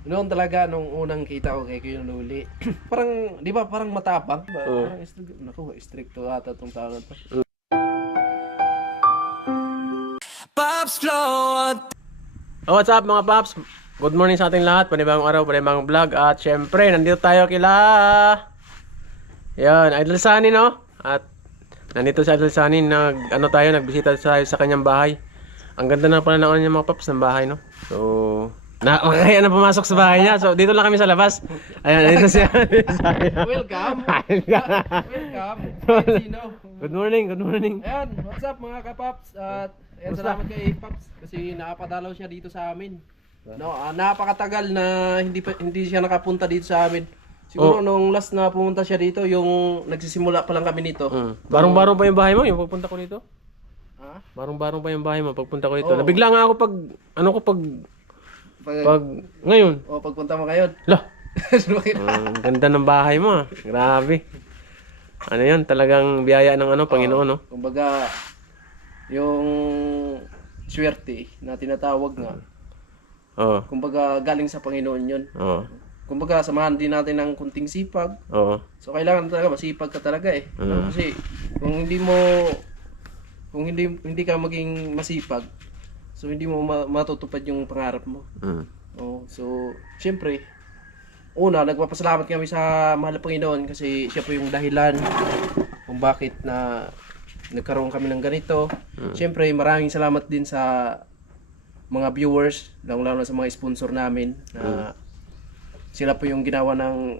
Noon talaga, nung unang kita ko kay Kuya Noli, parang, di ba, parang matapang. Diba? Oo. Parang naku, stricto ata itong tao na to. Oh, what's up mga paps? Good morning sa ating lahat. Panibagong araw, panibagong vlog. At syempre, nandito tayo kila... Yan, Idol Sunny, no? At nandito si Idol Sunny, nagbisita tayo sa kanyang bahay. Ang ganda na pala ng mga paps ng bahay, no? So, kaya na pumasok sa bahay niya. So, dito lang kami sa labas. Ayan, dito siya. Welcome! Welcome! Sino? Good morning, good morning. Ayan, what's up mga kapaps? At ayan, salamat kay Paps kasi nakapadalaw siya dito sa amin. No, napakatagal na hindi siya nakapunta dito sa amin. Siguro nung last na pumunta siya dito, yung nagsisimula pa lang kami nito. Barong-barong pa yung bahay mo, yung pagpunta ko dito? Ha? Barong-barong pa yung bahay mo pagpunta ko dito. Nabigla nga ako pag ngayon. Pagpunta mo ngayon. Lah. Ang ganda ng bahay mo. Grabe. Ano 'yan? Talagang biyaya ng Panginoon, no? Kumbaga yung swerte na tinatawag nga. Oo. Kumbaga galing sa Panginoon 'yun. Oo. Kumbaga samahan din natin ng kunting sipag. Oo. So kailangan talaga masipag ka talaga eh. Kasi kung hindi ka maging masipag, so hindi mo matutupad yung pangarap mo. So syempre, una nagpapasalamat kami sa mahal na Panginoon kasi siya po yung dahilan kung bakit na nagkaroon kami ng ganito. Syempre, maraming salamat din sa mga viewers, lalo na sa mga sponsor namin na sila po yung ginawa ng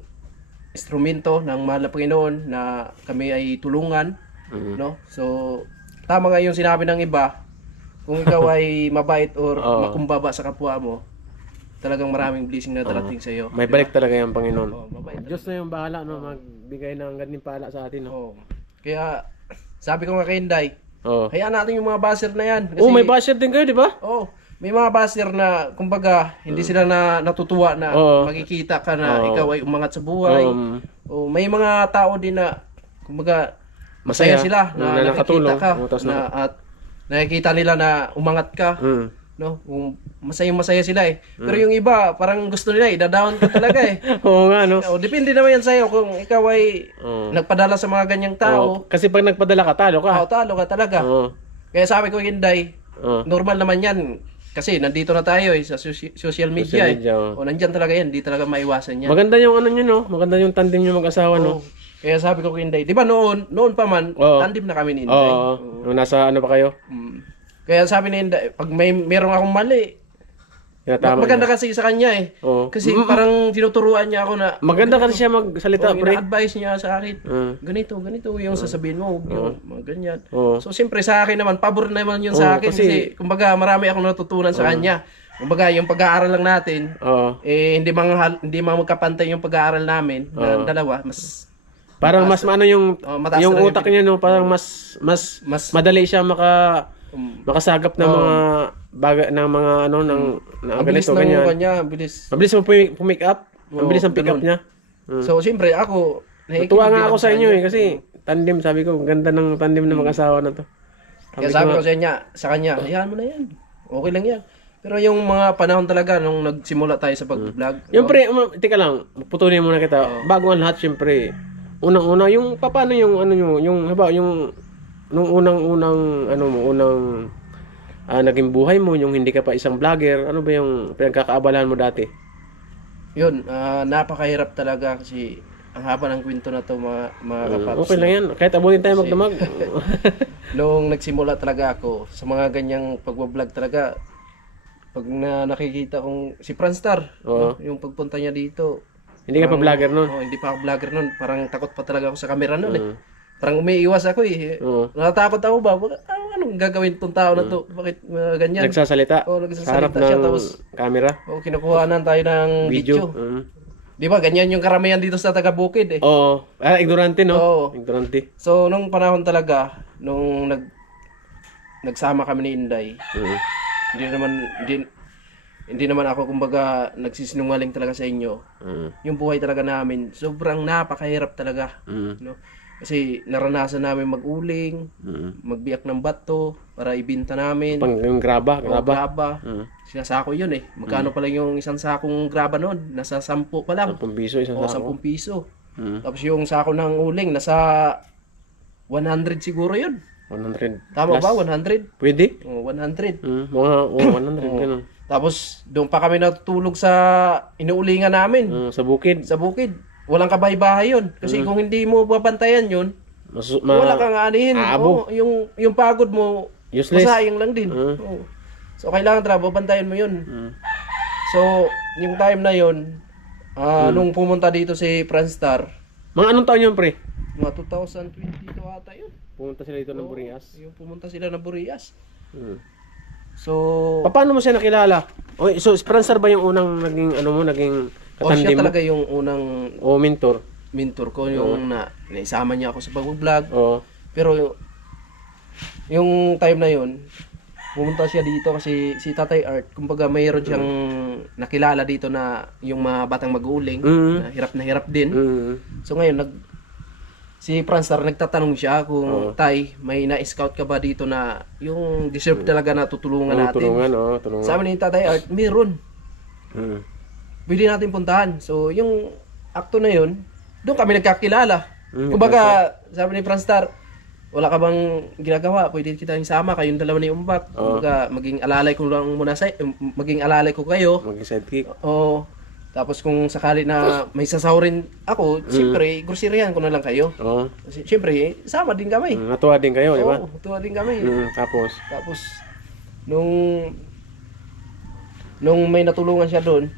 instrumento ng mahal na Panginoon na kami ay tulungan, no? So tama nga yung sinabi ng iba, kung ikaw ay mabait or makumbaba sa kapwa mo, talagang maraming blessing na darating sa iyo. May balik talaga yung Panginoon. Mabait. Diyos na yung bahala, no, magbigay ng gantimpala sa atin, no. Kaya sabi ko nga kay Inday, Oo. hayaan natin yung mga basher na yan. Kasi, May basher din kayo, di ba? may mga basher na kumbaga hindi sila natutuwa na makikita ka na ikaw ay umangat sa buhay. May mga tao din na kumbaga masaya sila na nakikita ka at nakikita nila na umangat ka. No? Masayang-masaya sila eh. Pero yung iba, parang gusto nila i-down ka talaga eh. Oo nga, no. Depende naman yan sa'yo kung ikaw ay nagpadala sa mga ganyang tao. Kasi pag nagpadala ka, talo ka. Talo ka talaga. Kaya sabi ko, Inday, normal naman yan. Kasi nandito na tayo eh, sa social media eh. Nandyan talaga yan, di talaga maiwasan yan. Maganda yung nyo, no? Maganda yung tandem nyo mag-asawa, no? Kaya sabi ko kay Inday, di ba noon pa man, tandem na kami ni Inday. Nung nasa pa kayo? Kaya sabi ni Inday, pag merong akong mali, maganda kasi sa kanya eh. Kasi parang tinuturuan niya ako na maganda kasi siya magsalita, pre. Ina-advise niya sa akin. Ganito yung sasabihin mo, yung mga ganyan. So siyempre sa akin naman, pabor naman yun sa akin kasi kumbaga marami akong natutunan sa kanya. Kumbaga yung pag-aaral lang natin, hindi magkapantay yung pag-aaral namin ng dalawa, parang mas maano yung utak niya, no, parang mas madali siya makasagap ng mga bagay ng mga ng ganito ganyan. Mabilis mo pumick up. Mabilis ang pick up niya. So siyempre ako natuwa nga ako sa inyo eh kasi tandem, sabi ko ganda ng tandem ng mag-asawa na to. Kaya sabi ko sa kanya, hayaan mo na yan. Okay lang yan. Pero yung mga panahon talaga nung nagsimula tayo sa pag-vlog. Yung pre, teka lang, putulin muna kita. Bago ang lahat, siyempre, unang-una, yung paano yung nung unang naging buhay mo, yung hindi ka pa isang vlogger, ano ba yung pinagkakaabalahan mo dati? Yun, napakahirap talaga kasi ang haba ng kwento na to mga kapaps. Okay lang yan, kahit abutin tayo magdamag. Nung nagsimula talaga ako sa mga ganyang pagbablog talaga, pag nakikita kong si Franstar, yung pagpunta niya dito. Hindi ka pa vlogger nun? Hindi pa ako vlogger nun. Parang takot pa talaga ako sa camera nun eh. Parang umiiwas ako eh. Natatakot ako ba? Anong gagawin tong tao na to? Bakit ganyan? Nagsasalita? Nagsasalita harap siya. ng Tapos, camera? kinukuhanan tayo ng video. Di ba? Ganyan yung karamihan dito sa taga-bukid eh. Ignorante, no? Ignorante. So, nung panahon talaga, nung nagsama kami ni Inday, hindi naman ako kumbaga nagsisinungaling talaga sa inyo. Yung buhay talaga namin, sobrang napakahirap talaga. No? Kasi naranasan namin mag-uling, magbiyak ng bato para ibenta namin. Yung graba. Graba. Sinasako yun eh. Magkano pa lang yung isang sakong graba noon? Nasa 10 pa lang. 10 piso isang sako. 10 piso. Tapos yung sako ng uling, nasa 100 siguro yun. 100 Tama plus. ba? 100? Pwede? 100. Mga 100 ganun. Tapos doon pa kami natutulog sa inuulingan namin. Sa bukid. Sa bukid. Walang kabay-bahay yun. Kasi kung hindi mo babantayan yun, wala kang aanihin. Aabo. Yung pagod mo, Useless. masayang lang din. Oo. So kailangan babantayan mo yun. So, yung time na yun, nung pumunta dito si Franstar, Mga anong taon yun, pre? mga 2022 ata yun. Pumunta sila dito ng Burias. Yung pumunta sila ng Burias. So, Paano mo siya nakilala? So, Fransar ba yung unang naging siya katandi mo? talaga yung unang O mentor? mentor ko, yung naisama niya ako sa pag-vlog. Oo. Pero yung time na yun, pumunta siya dito kasi si Tatay Art, kumbaga mayroon siyang nakilala dito na yung mga batang mag-uuling, na hirap din. So ngayon, si Franstar nagtatanong siya kung, Tay, may na-scout ka ba dito na yung deserve talaga na tutulungan natin? Tulungan. Sabi ni Tatay Art, meron. Pwede natin puntahan. So yung akto na yun, doon kami nagkakilala. Kumbaga, sabi ni Franstar, wala ka bang ginagawa? Pwede kita isama, kayong dalawa ni Umbak. Kumbaga, maging alalay ko lang muna maging alalay ko kayo. Maging sidekick. Oo. Tapos kung sakali na may sasahurin ako, siyempre, groceryhan ko na lang kayo. Oo. Kasi, siyempre, sama din kami. Natuwa din kayo, di ba? Oo, tuwa din kami. Tapos, nung may natulungan siya doon,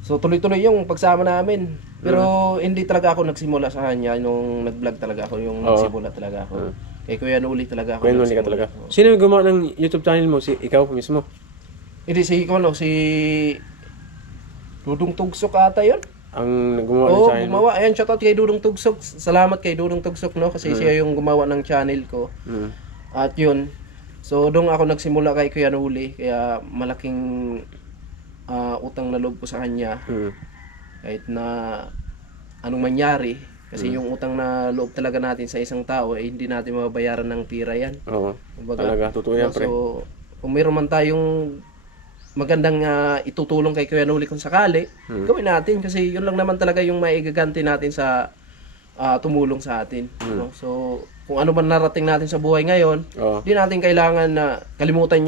so tuloy-tuloy yung pagsama namin. Pero hindi talaga ako nagsimula sa kanya nung nag-vlog talaga ako, yung nagsimula talaga ako. Kay Kuya Nuli talaga ako. Kuya Nuli ka talaga. Sino yung gumawa ng YouTube channel mo? Ikaw mismo? Hindi, si Dudong Tugsok ata yun. Ang gumawa ng channel mo? Gumawa. Ayan, shoutout kay Dudong Tugsok. Salamat kay Dudong Tugsok, no? Kasi siya yung gumawa ng channel ko. At yun. So, doon ako nagsimula kay Kuya Nuli. Kaya malaking utang na loob ko sa kanya. Kahit na anong mangyari. Kasi yung utang na loob talaga natin sa isang tao, hindi natin mababayaran ng tira yan. Oo. Kumbaga, Talaga, totoo yan, pre. So, kung mayroon man tayong magandang itutulong kay Kuya Nuli kung sakali, gawin natin kasi yun lang naman talaga yung maigaganti natin sa tumulong sa atin. No? So, kung ano man narating natin sa buhay ngayon, hindi natin kailangan na kalimutan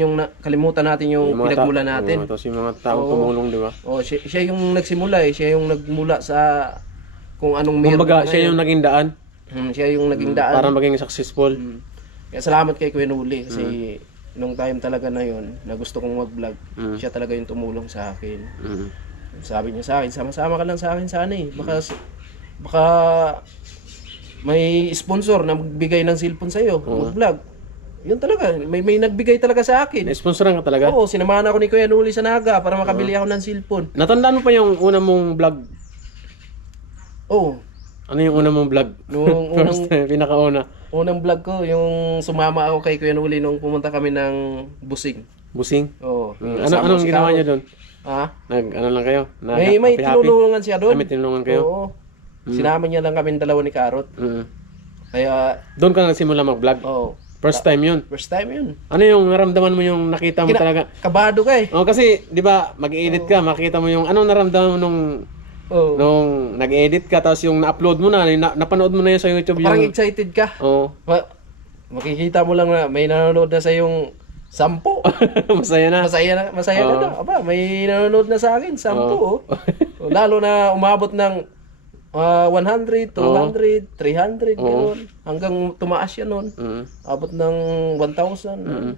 natin yung pinagmulan natin. Tapos yung mga taong tumulong, di ba? Siya yung nagsimula siya yung nagmula sa kung anong meron. Kumbaga, siya yung naging daan. Siya yung naging daan. Para maging successful. Kaya salamat kay Kuya Nuli kasi nung time talaga na yun, na gusto kong mag-vlog, siya talaga yung tumulong sa akin. Sabi niya sa akin, sama-sama ka lang sa akin sana eh. Baka may sponsor na magbigay ng cellphone sa'yo, mag-vlog. Yun talaga, may nagbigay talaga sa akin. Na-sponsoran ka talaga? Oo, sinamahan ako ni Kuya Nuli sa Naga para makabili ako ng cellphone. Natandaan mo pa yung una mong vlog? Oo. Ano yung una mong vlog? First, pinakauna. Unang vlog ko, yung sumama ako kay Kuya Nuli nung pumunta kami ng Busing. Busing? Oo. Anong ginawa niya doon? Ano lang kayo? May tinulungan siya doon. May tinulungan kayo? Oo. Sinama niya lang kami dalawa ni Karot. Kaya doon ka nagsimula mag-vlog? Oo. First time yun? First time yun. Ano yung naramdaman mo yung nakita mo talaga? Kabado ka eh. Kasi, di ba, mag-edit ka, makita mo yung anong naramdaman mo nung nag-edit ka, tapos yung na-upload mo na, napanood mo na yun sa YouTube. Parang excited ka. Oo. Makikita mo lang na may nanonood na sa yung 10. Masaya na. Masaya na. Aba, may nanonood na sa akin, 10. Lalo na umabot ng 100, 200, 300, gano'n. Hanggang tumaas yan nun. Abot ng 1,000.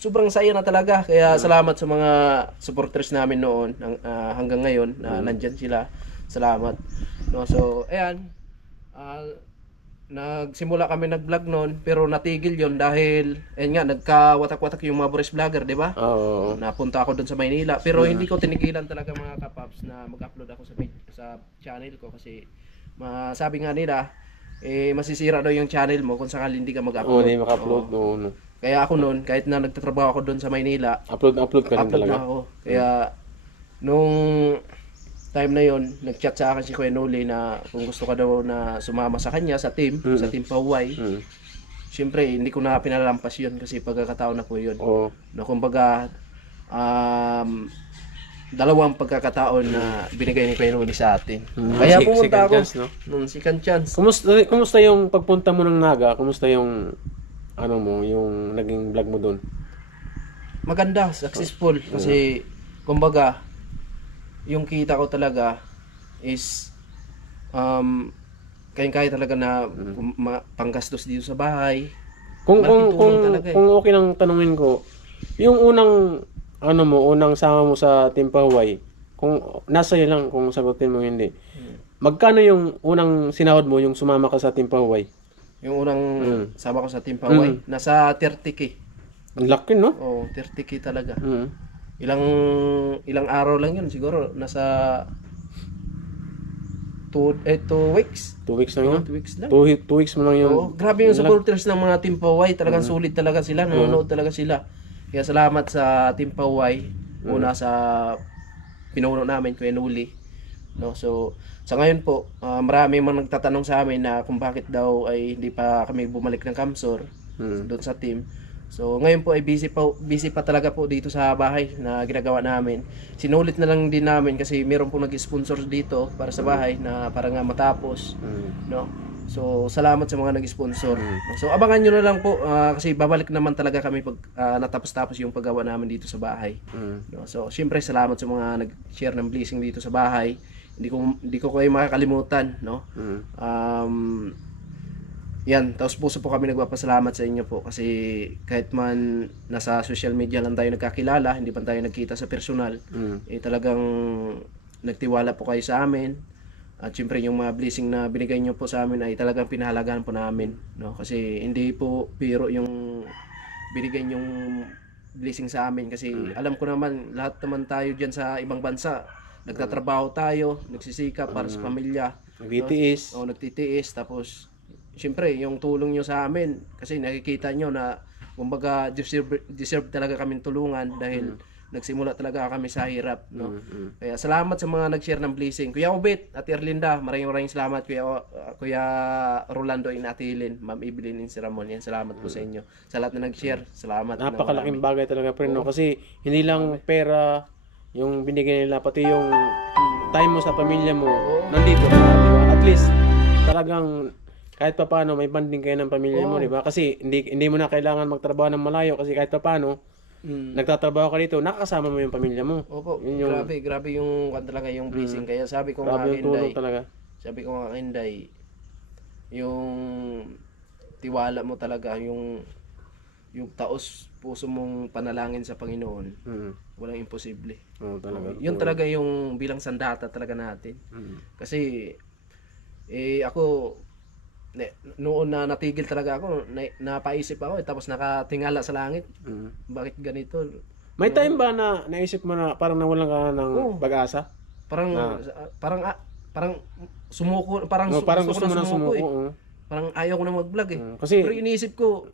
Sobrang saya na talaga. Kaya salamat sa mga supporters namin noon hanggang ngayon na nandyan sila. Salamat. No, so, ayan. Nagsimula kami nag-vlog noon pero natigil yon dahil ayun nga nagkawatak-watak yung mga Boris vlogger, di ba? Oo. Napunta ako doon sa Maynila pero hindi ko tinigilan talaga mga kapaps na mag-upload ako sa channel ko kasi sabi nga nila masisira daw yung channel mo kung sakali hindi ka mag-upload. Hindi maka-upload noon. Kaya ako noon kahit na nagtatrabaho ako doon sa Maynila, upload ka rin talaga. na ako. Kaya nung time na yon nag-chat sa akin si Kuya Noli na kung gusto ka daw na sumama sa kanya sa team, sa Team Paway. Siyempre, hindi ko na pinalampas yun kasi pagkakataon na po yun. Na kumbaga, dalawang pagkakataon na binigay ni Kuya Noli sa atin. Kaya pumunta ako. Chance, no? Second chance. Kumusta yung pagpunta mo ng Naga? Kumusta yung yung naging vlog mo doon? Maganda, successful kasi kumbaga yung kita ko talaga is kaya talaga na panggastos dito sa bahay. Kung okay lang tanungin ko, yung unang unang sama mo sa Team Paway, kung nasa iyo lang kung sagutin mo hindi. Magkano yung unang sinahod mo yung sumama ka sa Team Paway? Yung unang sama ko sa Team Paway, nasa 30K. Ang laki, no? Oo, 30K talaga. Ilang araw lang yun siguro, nasa 2 weeks. 2 weeks lang yun? 2 weeks lang. 2 weeks mo lang yun. Oo, grabe yung supporters ng mga Team Paway. Talagang sulit talaga sila. Nanonood talaga sila. Kaya salamat sa Team Paway. Una sa pinuno namin, Kuya Noli. No? So, sa ngayon po, marami mga nagtatanong sa amin na kung bakit daw ay hindi pa kami bumalik ng Kamsor doon sa team. So, ngayon po ay busy pa talaga po dito sa bahay na ginagawa namin. Sinulit na lang din namin kasi meron po nag-sponsor dito para sa bahay na para nga matapos. No? So, salamat sa mga nag-sponsor. So, abangan nyo na lang po kasi babalik naman talaga kami pag natapos-tapos yung paggawa namin dito sa bahay. No? So, syempre salamat sa mga nag-share ng blessing dito sa bahay. Hindi ko kayo makakalimutan, no? Yan, taos puso po kami nagpapasalamat sa inyo po kasi kahit man nasa social media lang tayo nagkakilala, hindi pa tayo nagkita sa personal, talagang nagtiwala po kayo sa amin. At syempre yung mga blessing na binigay nyo po sa amin ay talagang pinahalagahan po namin, no? Kasi hindi po biro yung binigay yung blessing sa amin kasi alam ko naman lahat naman tayo diyan sa ibang bansa nagtatrabaho tayo, nagsisikap para sa pamilya, nagtitiis. No? Nagtitiis tapos syempre yung tulong nyo sa amin kasi nakikita nyo na kumbaga deserve talaga kaming tulungan dahil nagsimula talaga kami sa hirap, no? Kaya salamat sa mga nag-share ng blessing. Kuya Obet at Erlinda, maraming salamat. Kuya Rolando Inatilin, Ma'am Evelyn and si Ramon, yan, salamat po sa inyo. Sa lahat na nag-share, salamat. Napakalaking bagay talaga, pre, no? Kasi hindi lang pera yung binigay nila, pati yung time mo sa pamilya mo, nandito ka, di ba? At least, talagang kahit pa paano, may banding kayo ng pamilya mo, di ba? Kasi hindi mo na kailangan magtrabaho ng malayo kasi kahit pa paano, nagtatrabaho ka dito, nakakasama mo yung pamilya mo. Opo, grabe yung talaga yung blessing. Kaya sabi ko nga Inday, yung tiwala mo talaga, yung taos puso mong panalangin sa Panginoon, walang imposible. Talaga. Yun talaga yung bilang sandata talaga natin. Kasi ako noon na natigil talaga ako, napaisip ako tapos nakatingala sa langit. Bakit ganito? May time ba na naisip mo na parang nawalan ka ng pag-asa? Parang sumuko, parang gusto mo na sumuko. Parang ayaw ko na mag-vlog eh. Kasi pero iniisip ko,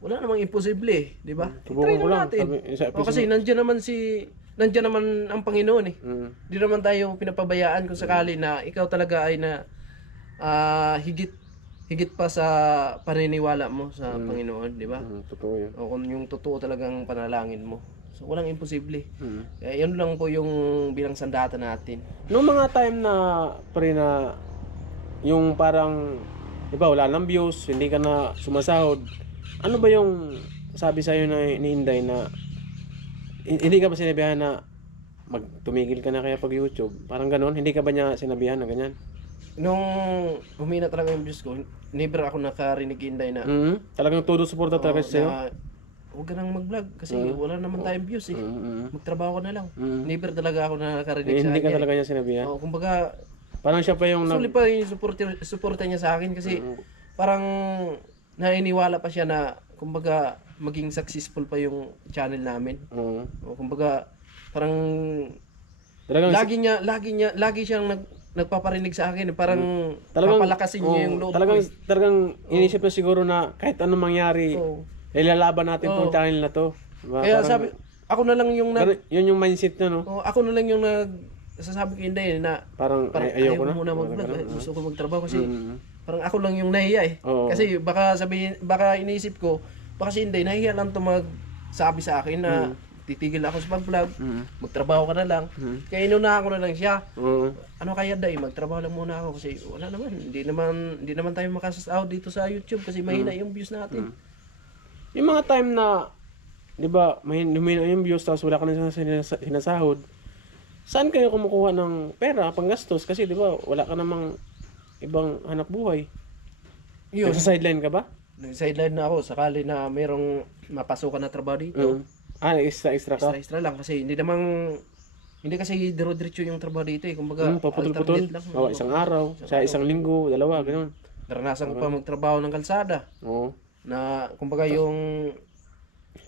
wala namang imposible eh, di ba? Try na natin. Kasi nandiyan naman ang Panginoon eh. Di naman tayo pinapabayaan kung sakali na ikaw talaga ay na higit pa sa paniniwala mo sa Panginoon, di ba? Totoo yun. O kung yung totoo talagang panalangin mo. So walang imposible. Kaya yun lang po yung bilang sandata natin. Nung mga time na pre na yung parang, di ba, wala nang views, hindi ka na sumasahod, ano ba yung sabi sa'yo na ni Inday na hindi ka ba sinabihan na tumigil ka na kaya pag YouTube? Parang ganon, hindi ka ba niya sinabihan na ganyan? Nung humina talaga yung views ko, never ako nakarinig Inday na talagang todo suporta talaga sa'yo? Huwag ka nang mag-vlog kasi wala naman tayong views eh. Magtrabaho ka na lang. Never talaga ako nakarinig sa kanya. Hindi ka talaga niya sinabihan? Kumbaga, parang siya pa yung sulit pa yung suporta niya sa akin kasi parang nainiwala pa siya na kumbaga maging successful pa yung channel namin. Kumbaga parang lagi siyang nagpaparinig sa akin, parang papalakasin niya yung loob ko. Talagang inisip na siguro na kahit anong mangyari, ilalaban natin tong channel na to. Diba? Kaya sabi, ako na lang yung yun yung mindset niya, no? ako na lang yung sasabi ko hindi na parang ayaw ko ko muna mag-vlog. Gusto ko magtrabaho kasi parang ako lang yung nahiya eh. Kasi baka iniisip ko, baka si Inday nahiya lang to magsabi sa akin na titigil ako sa pag-vlog, magtrabaho ka na lang. Kaya inuna ko na lang siya. Ano kaya Day, magtrabaho lang muna ako kasi wala naman, hindi naman tayo makasasahod dito sa YouTube kasi mahina yung views natin. Yung mga time na, di ba, humina yung views tapos wala ka na sinasahod, saan kayo kumukuha ng pera, panggastos? Kasi di ba, wala ka namang ibang hanap buhay. Yun. Nagsa-sideline ka ba? Nag-sideline na ako, sakali na merong mapasukan na trabaho dito. Extra ka? Extra lang kasi hindi kasi diro-diretso yung trabaho dito eh. Kumbaga, paputol-putol. alternate lang. Isang araw, isang linggo, dalawa, gano'n. Naranasan ko pa magtrabaho ng kalsada. Oo. Na kumbaga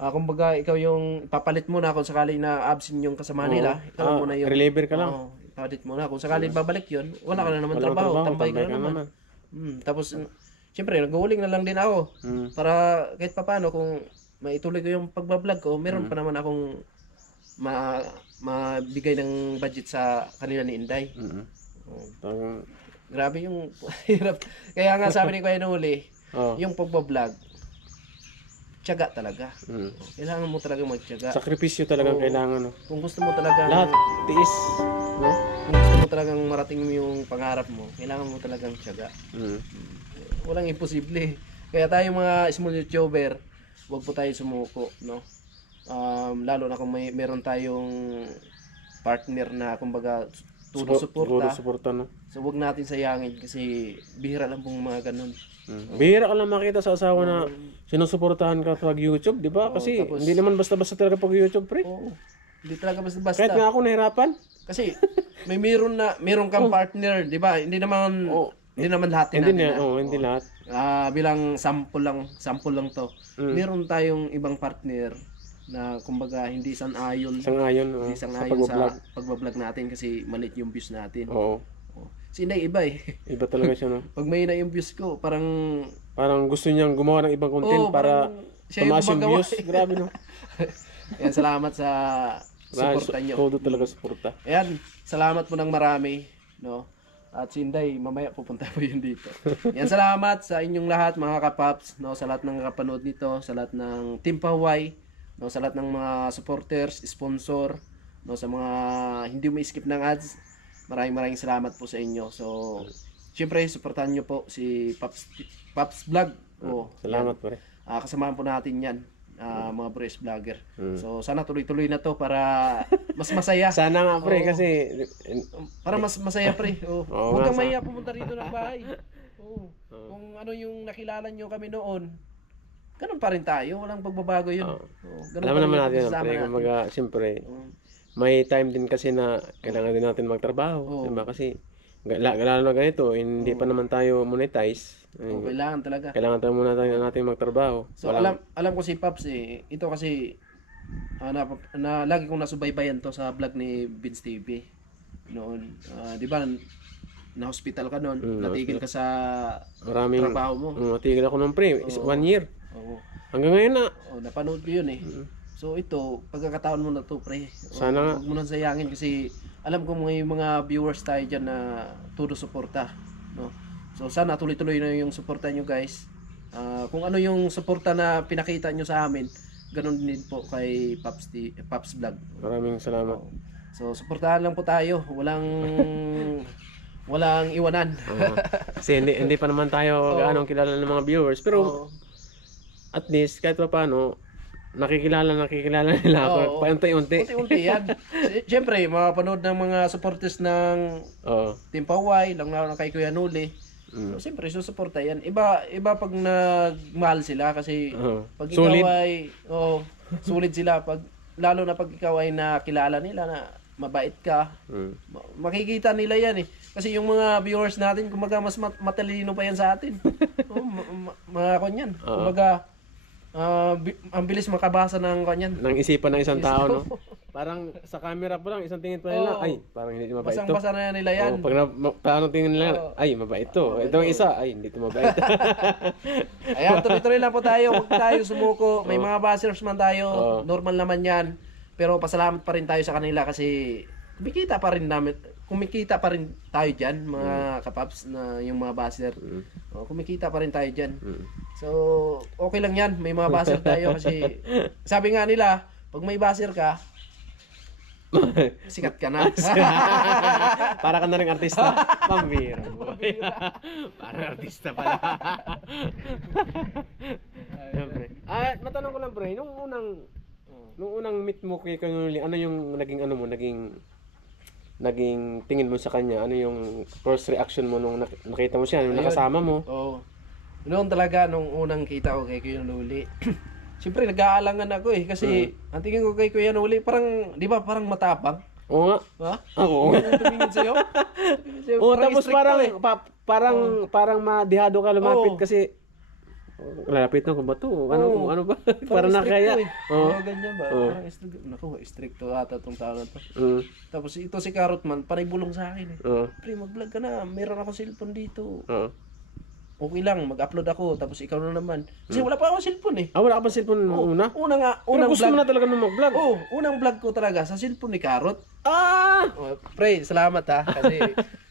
kumbaga ikaw yung papalit mo na kung sakali na absent yung kasama nila. Ikaw muna yung reliever ka lang. Papalit mo na. Kung sakali babalik yun, wala ka na naman trabaho. Tambay ka na naman. Tapos, siyempre, nag-uuling na lang din ako. Para kahit papaano, kung maituloy ko yung pagbablog ko, meron pa naman akong mabigay ng budget sa kanila ni Inday. Grabe yung hirap. Kaya nga sabi ni Kuya Nuli, yung pagbablog, tiyaga talaga. Kailangan mo talaga magtiyaga. Sakripisyo talagang kailangan. No? Kung gusto mo talaga lahat tiis. No? Kung gusto mo talagang marating mo yung pangarap mo, kailangan mo talagang tiyaga. Walang imposible. Kaya tayo mga small YouTuber, wag po tayo sumuko, no? Lalo na kung meron tayong partner na kumbaga todo suporta. No? So wag natin sayangin kasi bihira lang pong mga ganun. Bihira ka lang makita sa asawa na sinusuportahan ka pag YouTube, di ba? Kasi tapos, hindi naman basta-basta talaga pag YouTube, pre. Hindi talaga basta-basta. Kahit nga ako nahirapan. Kasi meron kang partner, di ba? Hindi naman lahat natin. Hindi lahat. Bilang sample lang to. Meron tayong ibang partner na kumbaga hindi sang-ayon sa pagbablog natin kasi maliit yung views natin. Si Inday iba eh. Iba talaga siya, no? Pag may na yung views ko, parang gusto niyang gumawa ng ibang content para tumaas yung views. Grabe, no? Yan, salamat sa suporta niyo. Todo talaga suporta. Ayan, salamat po ng marami, no? At si Inday, mamaya pupunta po yun dito. Yan, salamat sa inyong lahat, mga kapaps, no? Sa lahat ng kapanood nito, sa lahat ng Team Pahuay, no? Sa lahat ng mga supporters, sponsor, no? Sa mga hindi ma-skip ng ads, maraming salamat po sa inyo. So, syempre, supportahan nyo po si Paps Vlog. Salamat po rin. Kasamahan po natin yan, mga Bres Vlogger. So, sana tuloy-tuloy na to para mas masaya. Sana nga pre, kasi para mas masaya pre. Huwag kang mahiya pumunta rito ng bahay. Kung ano yung nakilala nyo kami noon, ganun pa rin tayo. Walang pagbabago yun. Alam naman natin, pre, kumbaga, siyempre, may time din kasi na kailangan din natin magtrabaho. Diba? Kasi, lalo na ganito, hindi pa naman tayo monetize. Kailangan talaga. Kailangan tayo muna natin magtrabaho. So, alam ko si Paps eh, ito kasi, lagi kong nasubaybayan to sa vlog ni Vince TV. Noon, di ba, na-hospital ka noon, natigil ka sa trabaho mo. Natigil ako noon pre, 1 year. Hanggang ngayon na. Napanood ko yun eh. So ito, pagkakataon mo na to pre. Sana nga. Huwag mo nang sayangin kasi alam ko may mga viewers tayo dyan na todo suporta. No? So sana tuloy-tuloy na yung suporta nyo guys. Kung ano yung suporta na pinakita nyo sa amin, ganun din po kay Paps Vlog. Maraming salamat. So suportahan lang po tayo. Walang iwanan. Kasi hindi pa naman tayo gaano kilala ng mga viewers. Pero at least kahit pa paano, nakikilala nila ako. Paunti-unti. Unti-unti yan. Siyempre, mapanood ng mga supporters ng Team Pahuay, lang na kay Kuya Nuli. So, siyempre, susuporta yan. Iba pag nagmahal sila kasi pag ikaw ay sulit sila. Lalo na pag ikaw ay nakilala nila na mabait ka, makikita nila yan eh. Kasi yung mga viewers natin, kumbaga mas matalino pa yan sa atin. Mga kanyan. Kumbaga, ang bilis makabasa ng kanyan. Ng isipan ng isang tao, no? Parang sa camera po lang, isang tingin pa nila, ay, parang hindi mabait ito. Basang-basa na nila yan. Pag tingin nila, ay, mabait ito. Itong isa, ay, hindi ito mabait. Ayan, tuloy-tuloy lang po tayo. Huwag tayo sumuko. May mga bashers man tayo. Normal naman yan. Pero pasalamat pa rin tayo sa kanila kasi kumikita pa rin tayo dyan, mga kapaps, na yung mga baser. Kumikita pa rin tayo dyan. So, okay lang yan, may mga baser tayo kasi sabi nga nila, pag may baser ka, sikat ka na. Para ka na rin artista. Pambira mo. Parang artista pala. Matanong ko lang, pre, nung unang meet mo kay Kanuli, ano yung naging tingin mo sa kanya? Ano yung first reaction mo nung nakita mo siya, nung nakasama mo? Oo. Noon talaga, nung unang kita ko kay Kuya Nuli, siyempre nag-aalangan ako kasi ang tingin ko kay Kuya Nuli, parang, di ba, parang matapang. Oo nga. Ha? Oo. Tumingin sa'yo? Oo, tapos parang madihado ka lumapit kasi lalapit na ko ba to? Ano ba? Parang nakaya. Oo, ganyan ba? Parang stricto ata tong tao na to. Tapos ito si Carrot man, panay bulong sa akin eh. Pre, mag-vlog ka na. Meron akong cellphone dito. Okay lang, mag-upload ako. Tapos ikaw na naman. Kasi wala pa akong cellphone eh. Wala ka pa cellphone una? Unang gusto vlog. mo na talaga nung mag-vlog? Oo, unang vlog ko talaga sa cellphone ni Carrot. Pre, salamat ha. Kasi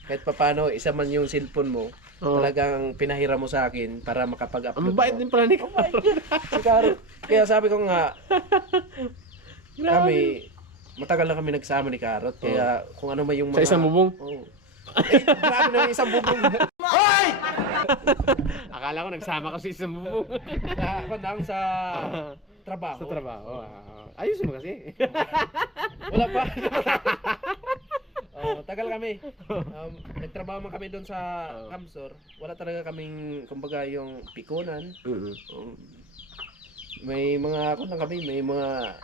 kahit papano, isa man yung cellphone mo, talagang pinahira mo sa akin para makapag-upload. Ang bait din pala ni Si Carrot. Kaya sabi ko nga, matagal na kami nagsama ni Carrot. Kaya kung ano man yung mga... Sa isang bubong? Grabe na yung isang bubong. Hoy! Akala ko nagsama ka sa isang bubong. Ako lang sa trabaho. Sa trabaho. Ayos mo kasi. Wala pa. Tagal kami. Nagtrabaho man kami doon sa Camsor. Wala talaga kaming, kumbaga, yung pikunan. May mga kami, may mga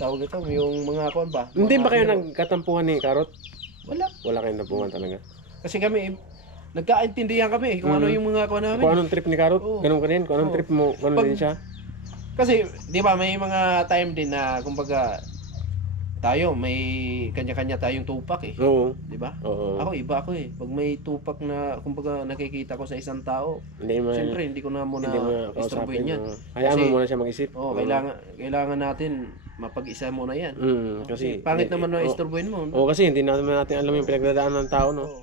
tawag ito, yung mga ba? Hindi ba kayo nagkatampuhan ni Carrot? Wala kayong tampuhan talaga. Kasi kami, nagkaintindihan kami kung ano yung mga namin. Kung anong trip ni Carrot, ganun ka rin. Kung anong trip mo, ganun din siya. Kasi, di ba, may mga time din na, kumbaga, tayo, may kanya-kanya tayong tupak eh. Oo. Di ba? Oo. Iba ako eh. Pag may tupak na, kumbaga, nakikita ko sa isang tao, siyempre, hindi ko na muna istorbohin yan. Hayaan mo muna siya mag-isip. Kailangan natin mapag-isa muna yan. Kasi pangit naman na istorbohin mo. Oo, kasi hindi natin alam yung pinagdadaan ng tao, no?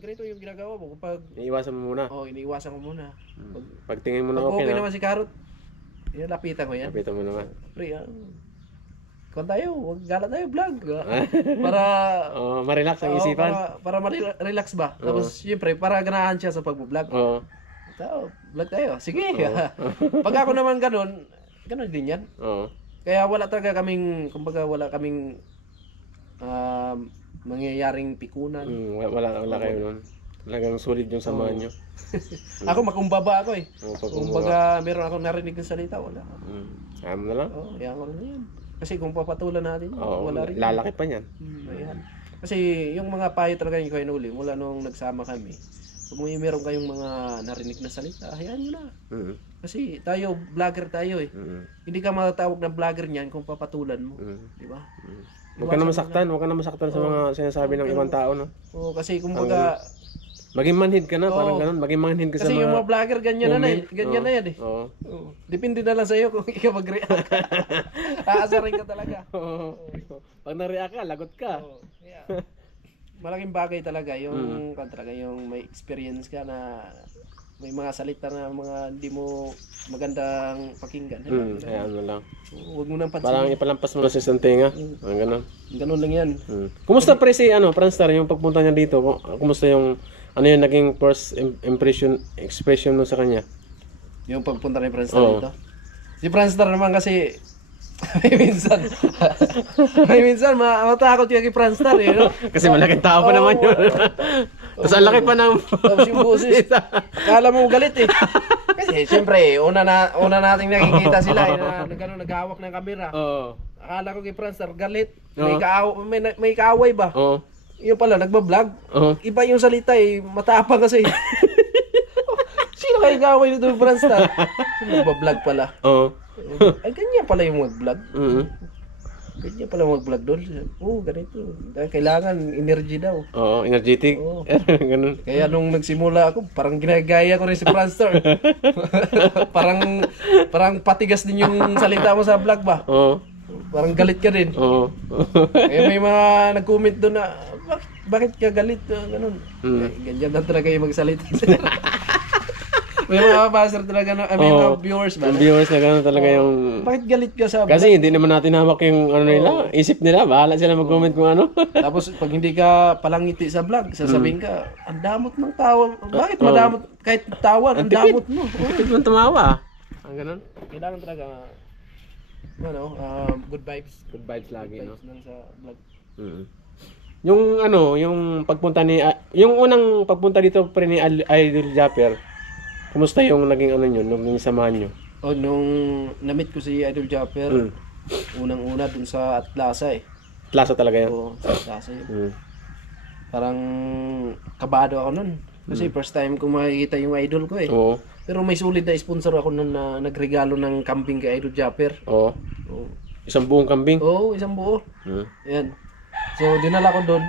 Ganito yung ginagawa mo. Kapag iniiwasan mo muna. Iniiwasan ko muna. Pag tingin mo na okay okay na. naman si Carrot, lapitan ko yan. Lapitan mo naman. Pre, kung tayo, gala tayo vlog. Para ma-relax ang isipan. Para ma-relax ba? Tapos syempre para ganahan siya sa pag-vlog. Vlog tayo. Sige. Pag ako naman ganun din 'yan. Kaya wala talaga kaming, kumbaga wala kaming mangyayaring pikunan. Wala kayo noon. Talagang solid yung samahan nyo. Ako makumbaba ako eh. Kumbaga meron akong narinig ng salita, wala. Alam na lang. Yan ko na yan. Kasi kung papatulan natin, wala rin. Lalaki pa niyan. Ayan. Kasi yung mga payo talaga yung Kuya Nuli, mula nung nagsama kami, kung meron kayong mga narinig na salita, hayaan nyo na. Kasi tayo, vlogger tayo eh. Hindi ka matatawag na vlogger niyan kung papatulan mo. Di ba? Huwag ka na masaktan sa mga sinasabi ng ibang tao, no? Oo, kasi kumbaga, maging manhid ka na, parang ganun. Maging manhid ka sa mga... Kasi yung mga vlogger, ganyan na yan eh. Depende na lang sa'yo kung ikaw mag-react. Aasarin ka talaga. Pag na-react ka, lagot ka. Malaking bagay talaga yung may experience ka na may mga salita na mga hindi mo magandang pakinggan. Ayan mo lang. Huwag mo nang pansin. Parang ipalampas mo na sa isang tenga. Ganun. Ganun lang yan. Kumusta pre si Franstar yung pagpunta niya dito? Kumusta yung yung naging first expression mo sa kanya? Yung pagpunta ni Franstar dito? Si Franstar naman kasi may minsan matakot yung kay Franstar eh, no? Kasi malaking tao pa naman yun. Tapos ang laki pa ng... Tapos yung boses, akala mo galit eh. Kasi siyempre, una nating nakikita sila na naghahawak ng kamera. Akala ko kay Franstar galit. May kaaway ba? Yung pala, nagbablog. Iba yung salita eh, matapang kasi. Sino kayo kaaway nito yung Franstar? Nagbablog pala. Ay, ganyan pala yung mag-vlog. Ganyan pala mag-vlog doon. Ganito. Kailangan energy daw. Energetic. Ganun. Kaya nung nagsimula ako, parang ginagaya ko rin si Franstar. parang patigas din yung salita mo sa vlog ba? parang galit ka din. Oo. Kaya may mga nag-comment doon na, bakit ka galit? Ganun. Ganyan lang talaga yung magsalita. May mga passer talaga, may mga viewers ba? Yung viewers na gano'n talaga yung... Bakit galit ka sa... Kasi hindi naman natin hawak yung ano nila, isip nila, bahala sila mag-comment kung ano. Tapos pag hindi ka palangiti sa vlog, sasabihin ka, ang damot ng tawa. Bakit madamot? Kahit tawa, ang damot mo. Bakit mo tumawa? Ang gano'n? Kailangan talaga, good vibes. Good vibes lagi, no? Lang sa vlog. Yung ano, yung pagpunta ni... yung unang pagpunta dito pre ni Idol Japper, kumusta yung naging ano nyo, nung samahan nyo? Nung na-meet ko si Idol Japper, unang-una dun sa Atlasa eh. Atlasa talaga yan? Oo, sa Atlasa yun. Parang kabado ako nun. Kasi first time ko makikita yung idol ko eh. Oo. Pero may sulit na sponsor ako nun na nagregalo ng kambing kay Idol Japper. Oo. Isang buong kambing? Oo, isang buo. Yan. So, dinala ko doon.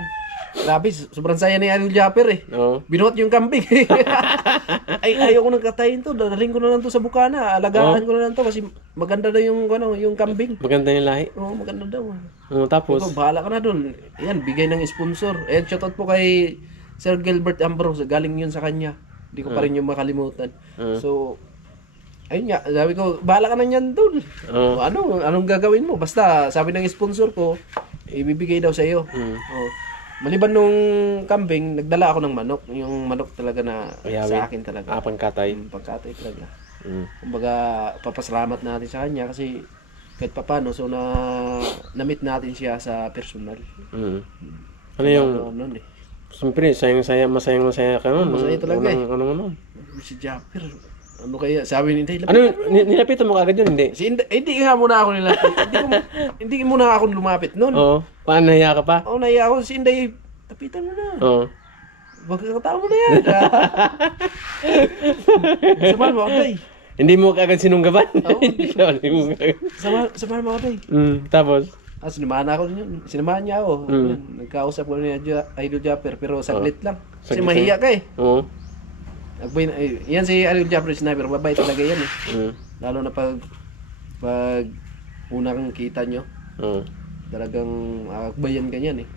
Grabe, sobrang saya ni Idol Japper eh. Oo. Binuhat yung kambing. Ay, ayaw ko nang katayin to. Dadaling ko na lang to sa bukana. Alagaan ko na lang to kasi maganda daw yung kambing. Maganda yung lahi? Oo, maganda daw. Tapos? Ikaw, bahala ka na doon. Yan, bigay ng sponsor. Shoutout po kay Sir Gilbert Ambrose. Galing yun sa kanya. Hindi ko pa rin yung makalimutan. So, ayun nga, sabi ko, bahala ka na yan doon. Anong gagawin mo? Basta, sabi ng sponsor ko, ibibigay daw sa iyo. Maliban nung kambing, nagdala ako ng manok. Yung manok talaga na sa akin talaga. Pangkatay. Pangkatay talaga. Kumbaga, papasalamat natin sa kanya kasi kahit papano, so na-meet natin siya sa personal. Ano yung... Siyempre, masayang-masaya ka nun. Masaya talaga eh. Ano. Si Japper, ano kaya? Sabi ni Inday, nilapitan mo kagad yun, hindi? Hindi nga muna ako nilapit. Hindi muna ako lumapit nun. Oo. Paano, nahiya ka pa? Oo, nahiya ako. Si Inday, tapitan mo na. Oo. Magkakataon mo na yan. Samahan mo ako, Day. Hindi mo kagad sinunggaban? Oo, hindi mo kagad. Samahan mo ako, Day. Tapos? Sinamahan ako din yun. Sinamahan niya ako. Nagkausap ko ni Idol Japper, pero saglit lang. Kasi mahiya ka eh. Oo. Yan si Idol Japper Sniper, babae talaga yan eh. Lalo na pag unang kita nyo, talagang akbayan ka yan eh.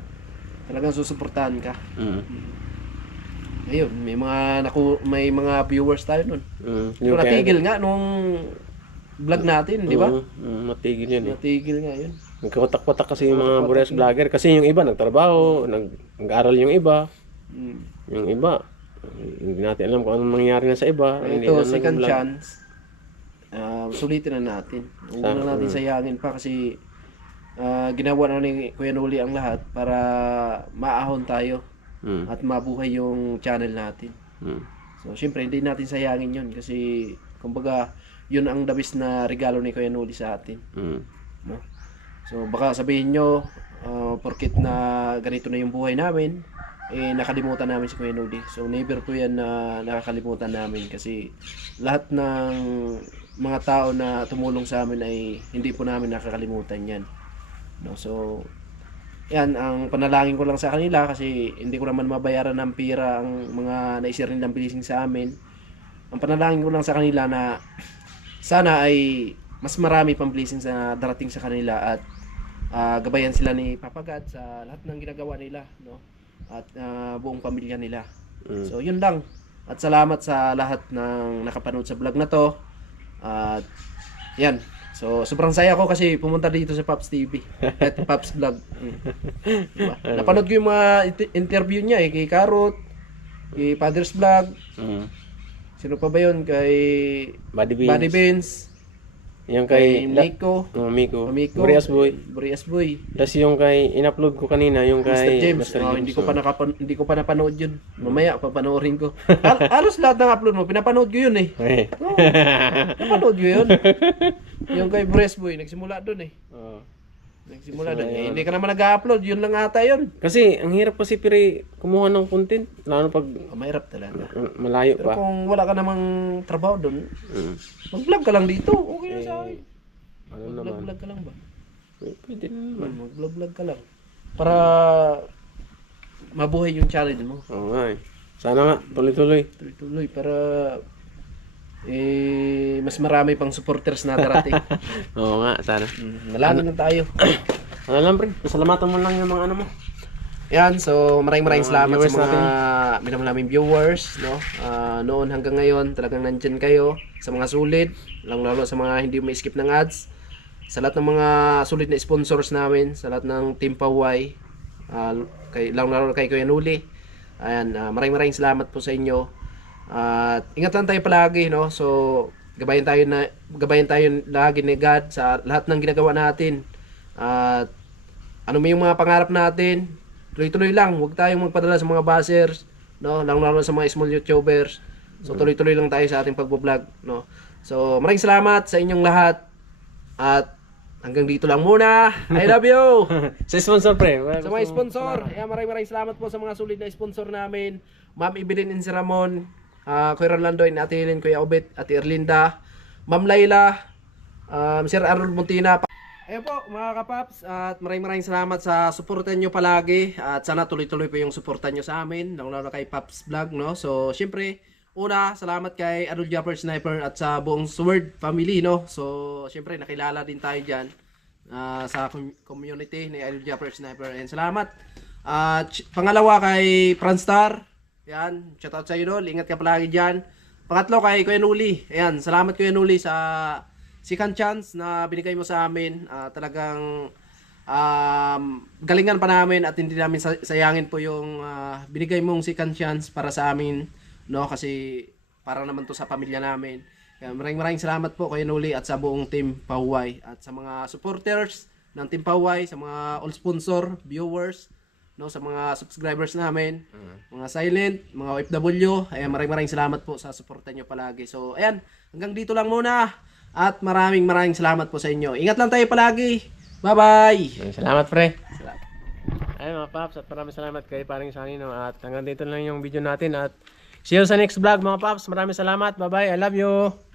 Talagang susuportahan ka. Ayun, may mga viewers tayo nun. So, natigil nga nung vlog natin, di ba? Natigil yun eh. Natigil nga yun. Nagkawatak-watak kasi yung mga Bures vlogger. Kasi yung iba nagtrabaho, nag-aral yung iba. Yung iba, hindi natin alam kung anong mangyayari na sa iba. Ito, second chance. Sulitin na natin. Huwag na natin sayangin pa kasi ginawa na ni Kuya Noli ang lahat para maahon tayo at mabuhay yung channel natin. So, syempre, hindi natin sayangin yun kasi kumbaga, yun ang the best na regalo ni Kuya Noli sa atin. No? So, baka sabihin nyo, porkit na ganito na yung buhay namin, nakalimutan namin si Kuya Noli. So, never po yan na nakakalimutan namin kasi lahat ng mga tao na tumulong sa amin ay hindi po namin nakakalimutan yan. No? So, yan, ang panalangin ko lang sa kanila kasi hindi ko naman mabayaran ng pira ang mga naisir nilang blessing sa amin. Ang panalangin ko lang sa kanila na sana ay mas marami pang blessings na darating sa kanila at gabayan sila ni Papa God sa lahat ng ginagawa nila, no? At buong pamilya nila. So, yun lang. At salamat sa lahat ng nakapanood sa vlog na to. At yan. So, sobrang saya ko kasi pumunta dito sa Pops TV at Pops Vlog. Diba? Napanood ko yung mga interview niya kay Karot, kay Father's Vlog. Sino pa ba yun? Kay Buddy Beans. Yung kay Miko. Miko. Burias Boy. Tapos yung kay in-upload ko kanina, yung kay Mr. James. Hindi ko pa napanood yun. Mamaya papanoorin ko. Halos lahat ng upload mo, pinapanood ko yun eh. Napanood ko yun. Yung kay Burias Boy, nagsimula doon eh. Nagsimula doon. Hindi ka naman nag-upload, yun lang ata yun. Kasi ang hirap kasi pire kumuha ng content, lalo pag mahirap talaga. Malayo pero pa. Kung wala ka namang trabaho doon, mag-vlog ka lang dito. Okay na sa akin. Mag-vlog ka lang ba? Pwede naman. Mag-vlog ka lang. Para mabuhay yung challenge mo. Oo nga eh. Sana nga, tuloy-tuloy. Tuloy-tuloy para mas marami pang supporters na darating. Oo nga, sana. Nalaman lang tayo. Ano lang pre, pasalamatan mo lang yung mga ano mo. Yan, so maraming salamat sa viewers mga minamahal viewers, no? Noon hanggang ngayon, talagang nandyan kayo sa mga sulit, lalo sa mga hindi may skip ng ads, sa lahat ng mga sulit na sponsors namin, sa lahat ng Team Paway, lalo kay Kuya Nuli. Ayan, maraming salamat po sa inyo. At ingat lang tayo palagi, no? So gabayan tayo lagi ni God sa lahat ng ginagawa natin. At ano may yung mga pangarap natin, tuloy-tuloy lang. Huwag tayong magpadala sa mga buzzers, no? Lalo sa mga small YouTubers. So tuloy-tuloy lang tayo sa ating pagbo-vlog, no? So maraming salamat sa inyong lahat. At hanggang dito lang muna. I love you. Sa sponsor pre. Sa mga sponsor, maraming salamat po sa mga solid na sponsor namin. Ma'am Evelyn and si Ramon, Kuya Rolando and Ate Helen, Kuya Obet, Ate Erlinda, Ma'am Layla, Sir Arnold Montina. Ayun po mga kapaps, at maraming salamat sa suportan nyo palagi, at sana tuloy-tuloy po yung suportan nyo sa amin, lalo kay Paps Vlog, no? So syempre, una, salamat kay Arnold Japper Sniper at sa buong Sword family, no? So syempre nakilala din tayo dyan sa community ni Arnold Japper Sniper, and salamat. At pangalawa kay Franstar, yan, shoutout sa iyo Nol, ingat ka palagi dyan. Pangatlo kay Kuya Nuli, ayan, salamat Kuya Nuli sa second chance na binigay mo sa amin. Talagang galingan pa namin at hindi namin sayangin po yung binigay mong second chance para sa amin, no? Kasi para naman to sa pamilya namin. Kaya maraming salamat po kay Nuli at sa buong Team Paway, at sa mga supporters ng Team Paway, sa mga all sponsor, viewers, no, sa mga subscribers namin, mga silent, mga OFW. Ayan, maraming salamat po sa suporta nyo palagi. So ayan, hanggang dito lang muna. At maraming salamat po sa inyo. Ingat lang tayo palagi. Bye-bye! Salamat pre. Salamat. Ayun mga paps, at maraming salamat kay Paring Sunny, no? At hanggang dito lang yung video natin, at see you sa next vlog mga paps. Maraming salamat. Bye-bye. I love you.